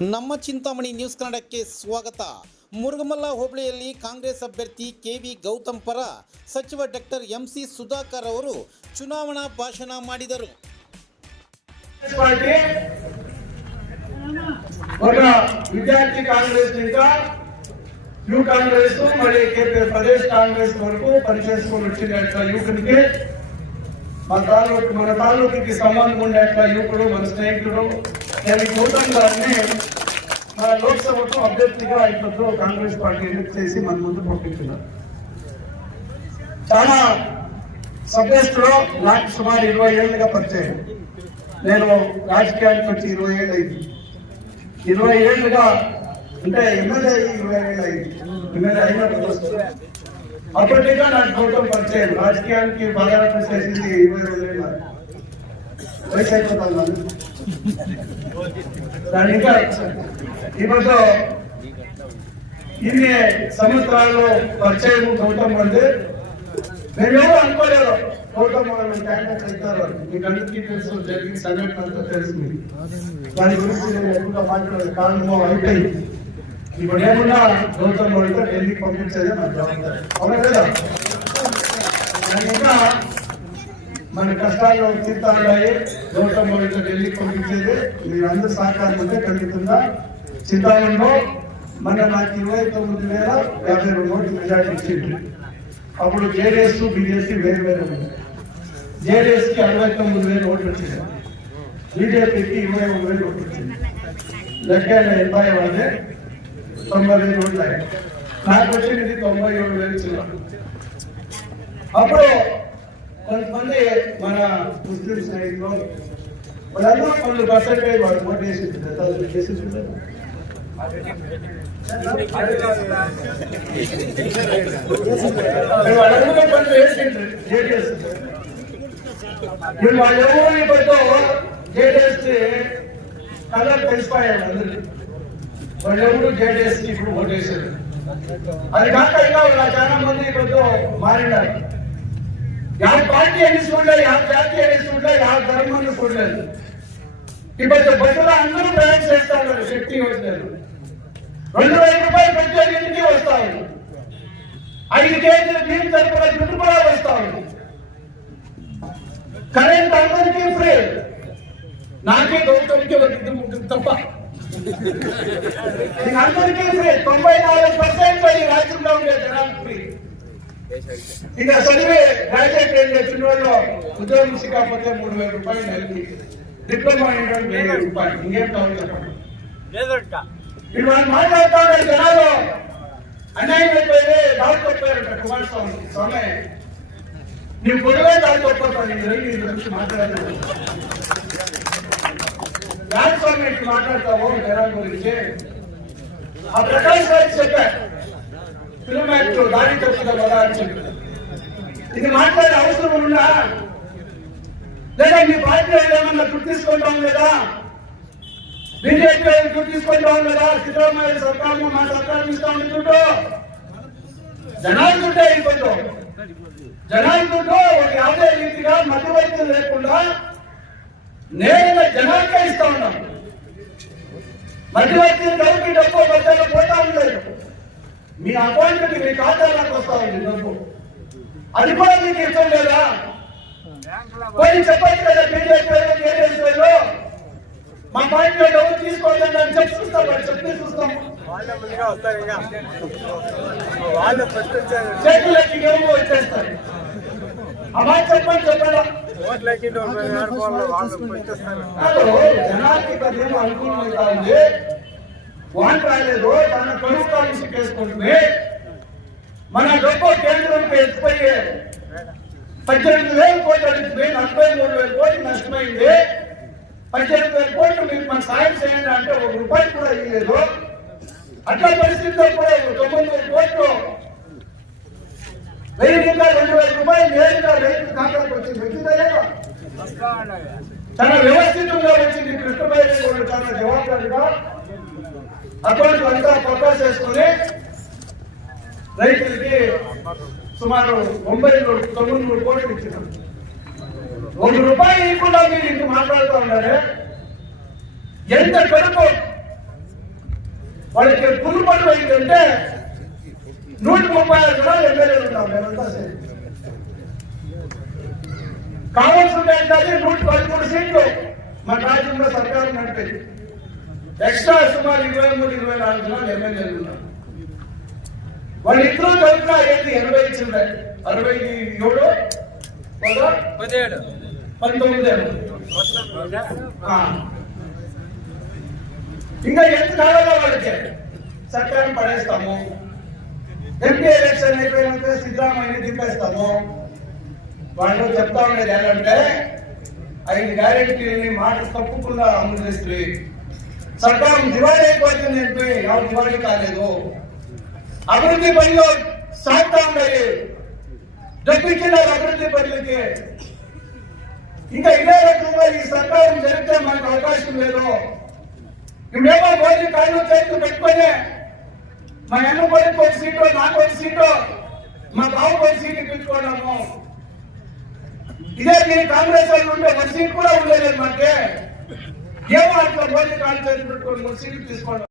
ನಮ್ಮ ಚಿಂತಾಮಣಿ ನ್ಯೂಸ್ ಕನ್ನಡಕ್ಕೆ ಸ್ವಾಗತ. ಮುರುಗಮಲ್ಲ ಹೋಬಳಿಯಲ್ಲಿ ಕಾಂಗ್ರೆಸ್ ಅಭ್ಯರ್ಥಿ ಕೆವಿ ಗೌತಮ್ ಪರ ಸಚಿವ ಡಾಕ್ಟರ್ ಎಂಸಿ ಸುಧಾಕರ್ ಅವರು ಚುನಾವಣಾ ಭಾಷಣ ಮಾಡಿದರು. ವಿದ್ಯಾರ್ಥಿ ಕಾಂಗ್ರೆಸ್ యువ కాంగ్రెస్ మరి ప్రదేశ్ కాంగ్రెస్ వరకు పనిచేసుకొని వచ్చిన యువకునికి మన తాలూకుకి సంబంధం ఉండే యువకుడు మన స్నేహితుడు గౌతమ్ గారిని మన లోక్సభకు అభ్యర్థిగా ఇప్పుడు కాంగ్రెస్ పార్టీ ఎన్నిక చేసి మన ముందు పంపించున్నారు. చాలా సభ్యస్తుడు నాకు సుమారు 20 ఏళ్ళుగా పరిచయం. నేను రాజకీయానికి వచ్చి 20 ఏళ్ళు అయింది. 20 ఏళ్ళుగా అంటే ఎమ్మెల్యే 20 ఏళ్ళు అయింది. ఎమ్మెల్యే అయినప్పుడు అప్పటిగా నాకు గౌతమ్ పరిచయం. రాజకీయానికి బాగా చేసింది 22 ఏళ్ళ వయసు అయిపోతాను. దాని ఇంకా ఇప్పుడు ఇన్ని సంవత్సరాల్లో పరిచయం గౌతమ్ అంటే మేమేమో అనుకోలేదు. గౌతమ్ వాళ్ళు క్యాండిడేట్ అవుతారు. మీకు అందరికీ తెలుసు, జరిగిన సంఘటన అంతా తెలుసు. దాని గురించి నేను ఎక్కువగా మాట్లాడేది కారణమో అయిపోయింది. ఇప్పుడు ఏమన్నా గౌతమ్ వాళ్ళతో ఢిల్లీకి పంపించేది మన జవాబారి. అవునా కదా? ఇంకా మన కష్టాలు తీర్థాలు గౌతమ్ వాళ్ళతో ఢిల్లీకి పంపించేది మీరు అందరూ సహకారం ఉంటే ఖచ్చితంగా చింతామణిలో మన నాకు 29,052 ఓట్లు మెజార్టీ ఇచ్చింది. అప్పుడు జేడీఎస్ బీజేపీ వేరు వేరు ఉంది. జేడీఎస్ కి 69,000 ఓట్లు వచ్చింది, బీజేపీకి 21,000 ఓట్లు వచ్చింది. లెక్క 80 వాళ్ళే 90,000 ఓట్లు అయ్యాయి. నాకు వచ్చింది 97,000 చిన్న. అప్పుడు కొంతమంది మన ముస్లిం స్నేహితులు వాళ్ళందరూ కొన్ని పర్సెంటేజ్ వాళ్ళు ఓట్ చేసి వాళ్ళందరూ పనులు వేసిండ్రు జేడీఎస్. వాళ్ళెవరు ఇప్పుడు జేడీఎస్ కలర్ తెలిసిపోయారు. అందరికి వాళ్ళెవరు జేడీఎస్ కి ఇప్పుడు ఓట్ వేశారు. అది కాక ఇంకా చాలా మంది ఇప్పుడు మారినారు. ಯಾವ ಪಾರ್ಟಿ ಎನಿಸ್ಕೊಂಡ್ರೆ, ಯಾವ ಜಾತಿ ಎನಿಸ್ಕೊಂಡ್ರೆ, ಯಾವ ಧರ್ಮವನ್ನು ಕೊಡలేదు. ఇప్పుడు బస్సులో అందరూ ప్రయాణం చేస్తా ఉన్నారు. శక్తి యోజనలు 2,000 రూపాయలు ప్రతి ఇంటికి వస్తా ఉంది. 5 కేజీలు బియ్యం సరిపడా దుడ్డు కూడా వస్తా ఉంది. కరెంట్ అందరికీ ఫ్రీ. నాకే గౌతమ్కి ఒక తప్ప అందరికీ ఫ్రీ. 94% ఈ రాజ్యంలో ఉండే జనానికి ఫ్రీ. ఇక చదివే గ్రాడ్యుయేట్ వచ్చిన వాళ్ళు ఉద్యోగం సిక్కపోతే 3,000 రూపాయలు నెలకి, డిప్లొమా 1,000 రూపాయలు. ఇంకేం కావాలి చెప్పండి. ఇప్పుడు వాళ్ళు మాట్లాడుతూ ఉండే జనాలు అన్యాయం అయిపోయింది. దాచుకోపోయారంట కుమారస్వామి. నీవు గొడవే దాచుకోపోతాను. నీ గురించి మాట్లాడతాను. రాజస్వామి ఎట్లా మాట్లాడతావు జనాల గురించి? ఆ ప్రకాష్ రాజ్ చెప్పారు ఫిల్మ్ యాక్టర్ దాడి చెప్తున్నా కదా అని చెప్పి. ఇది మాట్లాడే అవసరం ఉందా? లేదా మీ పార్టీ ఏమన్నా గుర్తిసుకుంటాం లేదా? బీజేపీ గుర్తిసుకుంటాం లేదా? సిద్ధరామయ్య సర్కారు మా సర్కారు ఇస్తాం చుట్టూ జనాలు చుట్టే అయిపోతాం. జనాల చుట్టూ ఒక యాభై రీతిగా మధ్యవర్తులు లేకుండా నేరుగా జనాలకే ఇస్తా ఉన్నాం. మధ్యవర్తులు కలిపి డబ్బు మధ్యలో పోతా ఉండలేదు. మీ అకౌంట్కి మీ ఖాతాలకు వస్తా ఉంది డబ్బు. అది కూడా మీకు ఇష్టం లేదా? పోయి చెప్పచ్చు కదా బీజేపీ మా పార్టీలో డబ్బు తీసుకోవాలని అని చెప్పి చూస్తాం. చెప్పి చూస్తాం చేతులకి ఏమో వచ్చేస్తారు. ఆ మాట చెప్పండి చెప్పండి. జనానికి అదేమో అనుకూలమవుతా ఉంది. వాన్ రాలేదు, తన కడుపుతాన్ని సిక్కేసుకుంటుంది. మన డబ్బు కేంద్రంకి ఎత్తిపోయి 18,000 కోట్లు అడిగిపోయి 43,000 కోట్లు నష్టమైంది. 18,000 కోట్లు మీకు మన సాయం చేయండి అంటే 1 రూపాయి కూడా ఇవ్వలేదు. అట్లా పరిస్థితిలో కూడా 9,000 కోట్లు 1000 కింద 2,000 రూపాయలు నేరుగా రైతు ఖాతాకు వచ్చింది. వచ్చిందా? చాలా వ్యవస్థితంగా వచ్చింది. కృష్ణబాయి కూడా చాలా జవాబుదారిగా అకౌంట్ అంతా పక్కా చేసుకుని రైతులకి సుమారు 9,000 కోట్లు ఇచ్చినాం. 1 రూపాయి ఇవ్వకుండా మీరు ఇంక మాట్లాడుతూ ఉన్నారు. ఎంత కడుపు వాళ్ళకి కుదురుపడి ఏంటంటే 136 జనాలు ఎమ్మెల్యేలు ఉంటాం మేమంతా సరే. కావాల్సిన ఏంటంటే 113 సీట్లు మన రాజ్యంలో సర్కారు నడిపేది. ఎక్స్ట్రా సుమారు 23-24 జనాలు ఎమ్మెల్యేలు ఉన్నారు. వాళ్ళిద్దరూ కలిపిన ఏంటి 80 ఇచ్చింది. 67 19 ఇంకా ఎంత కావాలో వాళ్ళకి సర్కారం పడేస్తాము. ఎంపీ ఎలక్షన్ అయిపోయినాక సిద్ధరామయ్యని దింపేస్తాము. వాళ్ళు చెప్తా ఉండేది ఏంటంటే 5 గ్యారెంటీలని మాట తప్పకుండా అమలు చేస్తుంది. సర్కారం దివాళీ అయిపోతుంది అంటే ఎవరు దివాళీ కాలేదు. అభివృద్ధి పనిలో సాగుతా ఉన్నాయి. డబ్బిచ్చిన అభివృద్ధి పనులకి ఇంకా ఇదే రకంగా ఈ సర్కారం జరిగితే మనకు అవకాశం లేదు. ఇప్పుడేమో రోజు కాళ్ళు చేతులు పెట్టుకొని మా అన్న కొడుకు ఒక సీటు, నాకు ఒక సీటు, మా బాబుకు ఒక సీటు ఇప్పించుకున్నాము. ఇదే మీరు కాంగ్రెస్ వాళ్ళు ఉంటే 1 సీట్ కూడా ఉండలేదు. మాకే ఏమో అట్లా రోజు కాళ్ళు చేతులు పెట్టుకొని 1 సీట్లు తీసుకోవడం.